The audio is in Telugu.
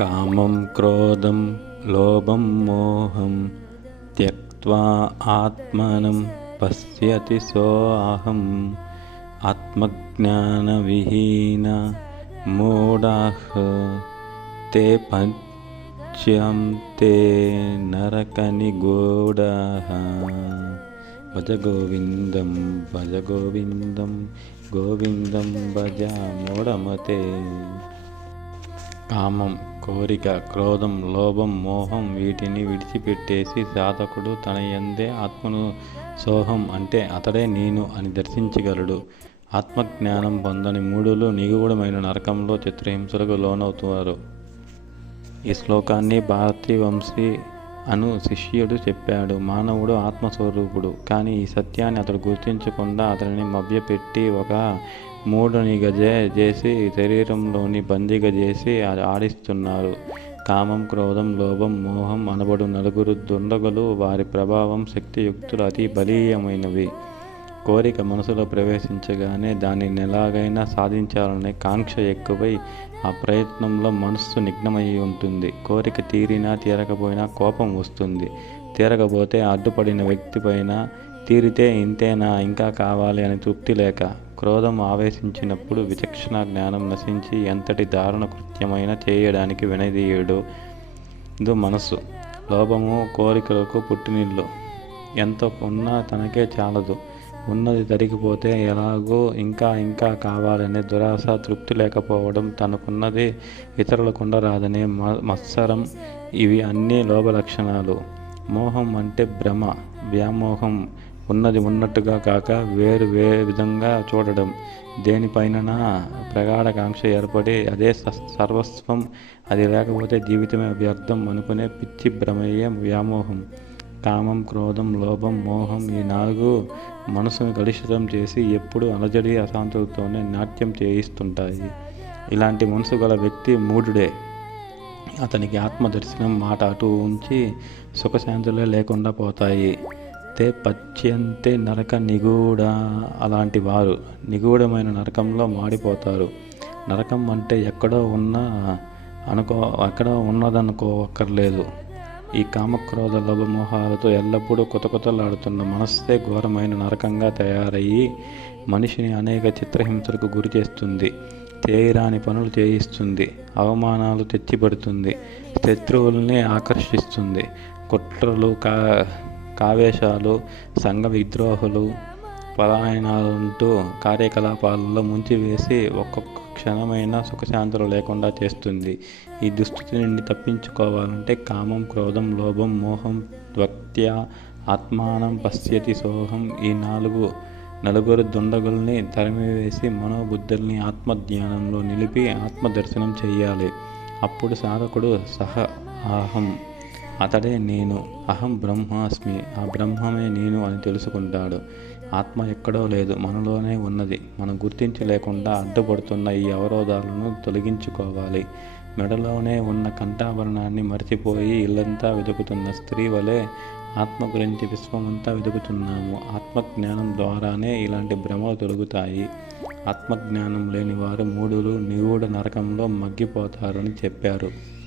కామం క్రోధం లోభం మోహం త్యక్వా ఆత్మనం పశ్యతి సోహం ఆత్మజ్ఞానవిహీన మూఢాః తే పంచ్యం తే నరకనిగూఢాః భజ గోవిందం భజ గోవిందం గోవిందం భజ మూఢమతే కామం కోరిక క్రోధం లోభం మోహం వీటిని విడిచిపెట్టేసి సాధకుడు తన ఎందే ఆత్మను సోహం అంటే అతడే నేను అని దర్శించగలడు. ఆత్మజ్ఞానం పొందని మూడులు నిగూఢమైన నరకంలో చిత్రహింసలకు లోనవుతారు ఈ శ్లోకాన్ని భారతీ వంశీ అను శిష్యుడు చెప్పాడు. మానవుడు ఆత్మస్వరూపుడు. కానీ ఈ సత్యాన్ని అతడు గుర్తించకుండా అతడిని మభ్యపెట్టి ఒక మూడునిగా చేసి శరీరంలోని బందీగా చేసి ఆడిస్తున్నారు. కామం క్రోధం లోభం మోహం అనబడు నలుగురు దుండగులు వారి ప్రభావం శక్తియుక్తులు అతి బలీయమైనవి. కోరిక మనసులో ప్రవేశించగానే దానిని ఎలాగైనా సాధించాలనే కాంక్ష ఎక్కువై ఆ ప్రయత్నంలో మనస్సు నిగ్నమై ఉంటుంది. కోరిక తీరినా తీరకపోయినా కోపం వస్తుంది. తీరకపోతే అడ్డుపడిన వ్యక్తిపైన తీరితే ఇంతేనా? ఇంకా కావాలి అని తృప్తి లేక క్రోధం ఆవేశించినప్పుడు విచక్షణ జ్ఞానం నశించి ఎంతటి దారుణ కృత్యమైనా చేయడానికి వినదీయుడు ఇది మనస్సు. లోభము కోరికలకు పుట్టినిల్లు. ఎంత ఉన్నా తనకే చాలదు. ఉన్నది తరిగిపోతే ఎలాగో ఇంకా ఇంకా కావాలనే దురాశ తృప్తి లేకపోవడం తనకున్నది ఇతరులకు ఉండరాదనే మ- మత్సరం. ఇవి అన్నీ లోభ లక్షణాలు మోహం అంటే భ్రమ వ్యామోహం ఉన్నది ఉన్నట్టుగా కాక వేరు వేరు విధంగా చూడడం. దేనిపైన ప్రగాఢకాంక్ష ఏర్పడి అదే స- సర్వస్వం అది లేకపోతే జీవితమే వ్యర్థం అనుకునే పిచ్చి భ్రమయ్యే వ్యామోహం. కామం క్రోధం లోభం మోహం ఈ నాలుగు మనసును కలుషితం చేసి ఎప్పుడు అలజడి అశాంతులతోనే నాట్యం చేయిస్తుంటాయి. ఇలాంటి మనసు గల వ్యక్తి మూఢుడే. అతనికి ఆత్మదర్శనం మాట అటు ఉంచి సుఖశాంతులే లేకుండా పోతాయి. తే పచ్యంతే నరక నిగూఢ అలాంటి వారు నిగూఢమైన నరకంలో మాడిపోతారు. నరకం అంటే ఎక్కడో ఉన్న అనుకో ఎక్కడో ఉన్నదనుకోవక్కర్లేదు. ఈ కామక్రోధ లోభమోహాలతో ఎల్లప్పుడూ కొతకొతలాడుతున్న మనస్సే ఘోరమైన నరకంగా తయారయ్యి మనిషిని అనేక చిత్రహింసలకు గురి చేస్తుంది. చేయరాని పనులు చేయిస్తుంది. అవమానాలు తెచ్చిపెడుతుంది. శత్రువుల్ని ఆకర్షిస్తుంది. కుట్రలు కా కావేశాలు సంఘ విద్రోహులు పలాయనాలంటూ కార్యకలాపాలలో ముంచివేసి ఒక్కొక్క క్షణమైన సుఖశాంతులు లేకుండా చేస్తుంది. ఈ దుస్థితి నుండి తప్పించుకోవాలంటే కామం క్రోధం లోభం మోహం త్వక్త్య ఆత్మానం పశ్యతి సోహం ఈ నాలుగు నలుగురు దుండగుల్ని తరిమివేసి మనోబుద్ధుల్ని ఆత్మజ్ఞానంలో నిలిపి ఆత్మదర్శనం చెయ్యాలి. అప్పుడు సాధకుడు సహ అహం. అతడే నేను. అహం బ్రహ్మాస్మి. ఆ బ్రహ్మమే నేను అని తెలుసుకుంటాడు. ఆత్మ ఎక్కడో లేదు. మనలోనే ఉన్నది. మనం గుర్తించలేకుండా అడ్డుపడుతున్న ఈ అవరోధాలను తొలగించుకోవాలి. మెడలోనే ఉన్న కంఠాభరణాన్ని మర్చిపోయి ఇల్లంతా వెతుకుతున్న స్త్రీ వలె ఆత్మ గురించి విశ్వమంతా వెతుకుతున్నాము. ఆత్మజ్ఞానం ద్వారానే ఇలాంటి భ్రమలు తొలగుతాయి. ఆత్మజ్ఞానం లేని వారు మూడులు నిగూఢ నరకంలో మగ్గిపోతారని చెప్పారు.